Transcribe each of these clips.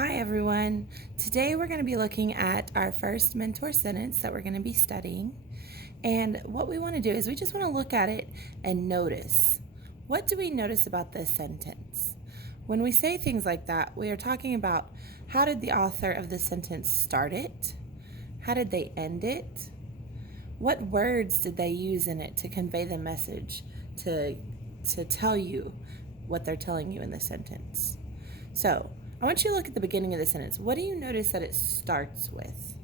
Hi everyone. Today we're going to be looking at our first mentor sentence that we're going to be studying. And what we want to do is we just want to look at it and notice. What do we notice about this sentence? When we say things like that, we are talking about how did the author of the sentence start it? How did they end it? What words did they use in it to convey the message, to tell you what they're telling you in the sentence? So, I want you to look at the beginning of the sentence. What do you notice that it starts with?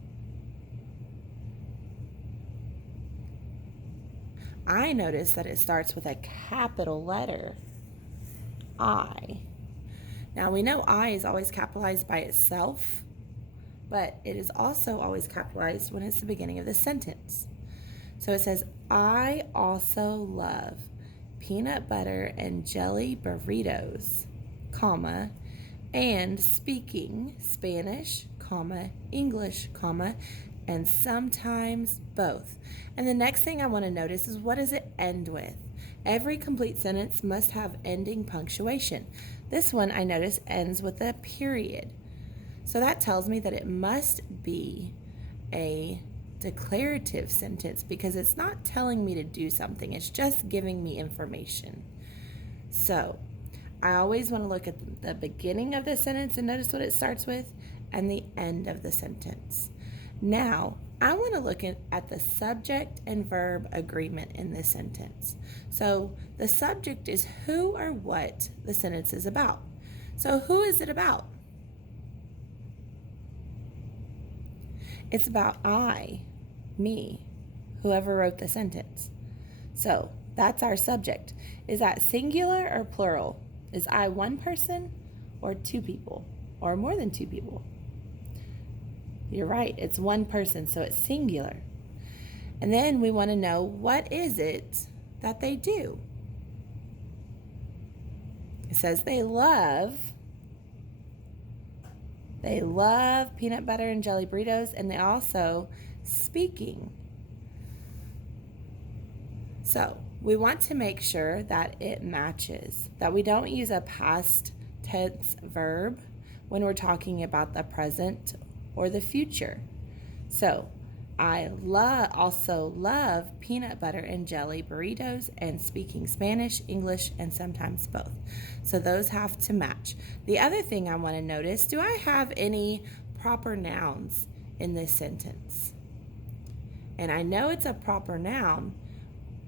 I notice that it starts with a capital letter, I. Now we know I is always capitalized by itself, but it is also always capitalized when it's the beginning of the sentence. So it says, I also love peanut butter and jelly burritos, comma, and speaking Spanish, comma, English, comma, and sometimes both. And the next thing I want to notice is what does it end with? Every complete sentence must have ending punctuation. This one I notice ends with a period. So that tells me that it must be a declarative sentence because it's not telling me to do something. It's just giving me information. So I always want to look at the beginning of the sentence and notice what it starts with and the end of the sentence. Now, I want to look at the subject and verb agreement in this sentence. So the subject is who or what the sentence is about. So who is it about? It's about I, me, whoever wrote the sentence. So that's our subject. Is that singular or plural? Is I one person or two people or more than two people? You're right, it's one person, so it's singular. And then we want to know what is it that they do. It says they love peanut butter and jelly burritos, and they also speaking. So we want to make sure that it matches, that we don't use a past tense verb when we're talking about the present or the future. So I also love peanut butter and jelly burritos and speaking Spanish, English, and sometimes both. So those have to match. The other thing I want to notice, do I have any proper nouns in this sentence? And I know it's a proper noun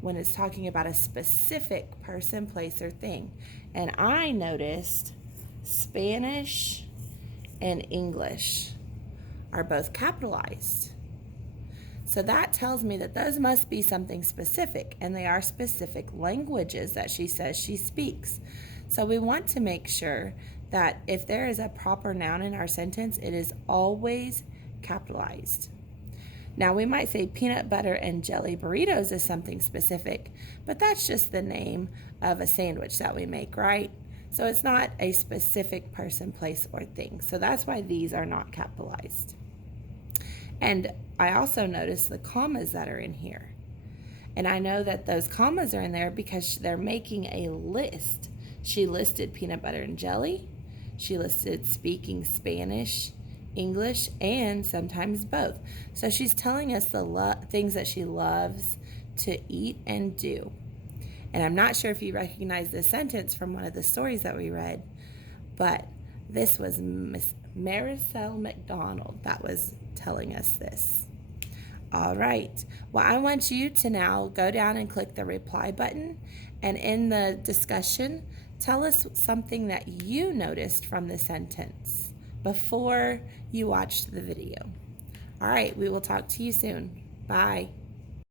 when it's talking about a specific person, place, or thing. And I noticed Spanish and English are both capitalized. So that tells me that those must be something specific, and they are specific languages that she says she speaks. So we want to make sure that if there is a proper noun in our sentence, it is always capitalized. Now we might say peanut butter and jelly burritos is something specific, but that's just the name of a sandwich that we make, right? So it's not a specific person, place, or thing. So that's why these are not capitalized. And I also noticed the commas that are in here. And I know that those commas are in there because they're making a list. She listed peanut butter and jelly. She listed speaking Spanish, English, and sometimes both. So she's telling us the things that she loves to eat and do. And I'm not sure if you recognize this sentence from one of the stories that we read, but this was Miss Marisol McDonald that was telling us this. All right. Well, I want you to now go down and click the reply button, and in the discussion, tell us something that you noticed from the sentence before you watched the video. All right, we will talk to you soon. Bye.